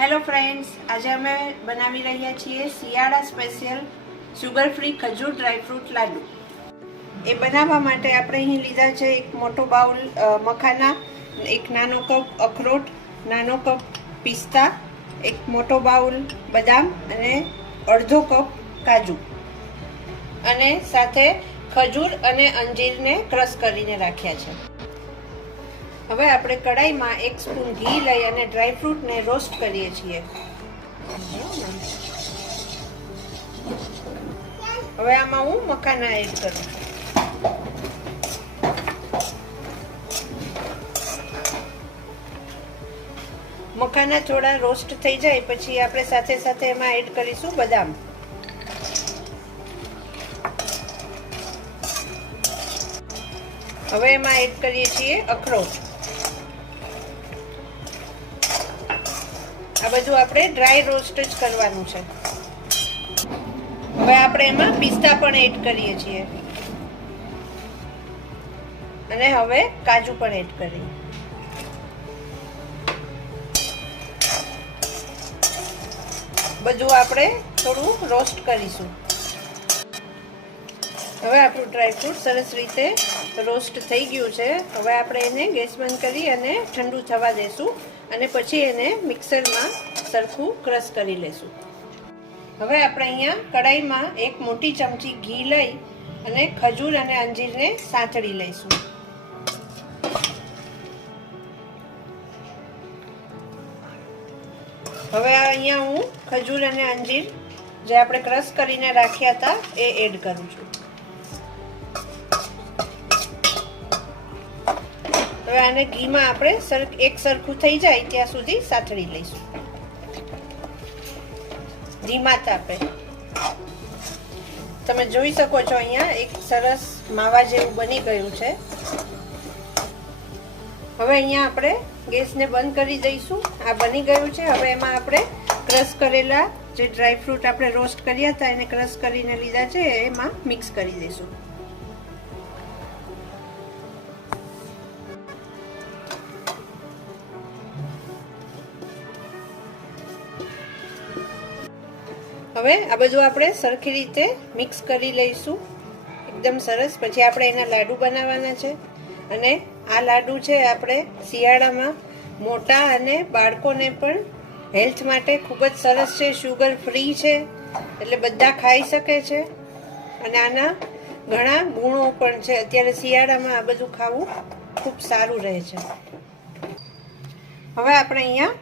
Hello friends, આજે અમે બનાવી રહ્યા છીએ શિયાળા સ્પેશિયલ સુગર ફ્રી ખજૂર ડ્રાયફ્રૂટ લાડુ. એ બનાવવા માટે આપણે અહીં લીધા છે એક મોટો બાઉલ મખાના, એક નાનો કપ અખરોટ, નાનો કપ પિસ્તા, એક મોટો બાઉલ બદામ અને અડધો કપ કાજુ, અને સાથે ખજૂર અને અંજીરને ક્રશ કરીને રાખ્યા છે. હવે આપણે કડાઈમાં 1 સ્પૂન ઘી લઈ અને ડ્રાયફ્રૂટને રોસ્ટ કરીએ છીએ. હવે આમાં હું મખાના એડ કરું. મખાના થોડા રોસ્ટ થઈ જાય પછી આપણે સાથે સાથે એમાં એડ કરીશું બદામ. હવે એમાં એડ કરીએ છીએ અખરોટ. આ બધું આપણે ડ્રાય રોસ્ટ જ કરવાનું છે. હવે આપણે એમાં પિસ્તા પણ એડ કરીએ છીએ અને હવે કાજુ પણ એડ કરીએ. બધું આપણે થોડું રોસ્ટ કરીશું. હવે આપણું ડ્રાયફ્રૂટ સરસ રીતે રોસ્ટ થઈ ગયું છે. હવે આપણે એને ગેસ બંધ કરી અને ઠંડુ થવા દેશું અને પછી એને મિક્સરમાં સરખું ક્રશ કરી લેશું. હવે આપણે અહીંયા કડાઈમાં 1 મોટી ચમચી ઘી લઈ અને ખજૂર અને અંજીરને સાંતળી લઈશું. હવે અહીંયા હું ખજૂર અને અંજીર જે આપણે ક્રશ કરીને રાખ્યા હતા એ એડ કરું છું. હવે આને ઘીમાં આપણે એક સરખું થઈ જાય ત્યાં સુધી સાતળી લઈશું ધીમા તાપે. તમે જોઈ શકો છો અહીંયા એક સરસ માવા જેવું બની ગયું છે. હવે અહીંયા આપણે ગેસને બંધ કરી દઈશું. આ બની ગયું છે. હવે એમાં આપણે ક્રશ કરેલા જે ડ્રાયફ્રૂટ આપણે રોસ્ટ કર્યા હતા એને ક્રશ કરીને લીધા છે એમાં મિક્સ કરી દઈશું. હવે આ બધું આપણે સરખી રીતે મિક્સ કરી લઈશું એકદમ સરસ. પછી આપણે એના લાડુ બનાવવાના છે અને આ લાડુ છે આપણે શિયાળામાં મોટા અને બાળકોને પણ હેલ્થ માટે ખૂબ જ સરસ છે. શુગર ફ્રી છે એટલે બધા ખાઈ શકે છે અને આના ઘણા ગુણો પણ છે. અત્યારે શિયાળામાં આ બધું ખાવું ખૂબ સારું રહે છે. હવે આપણે અહીંયા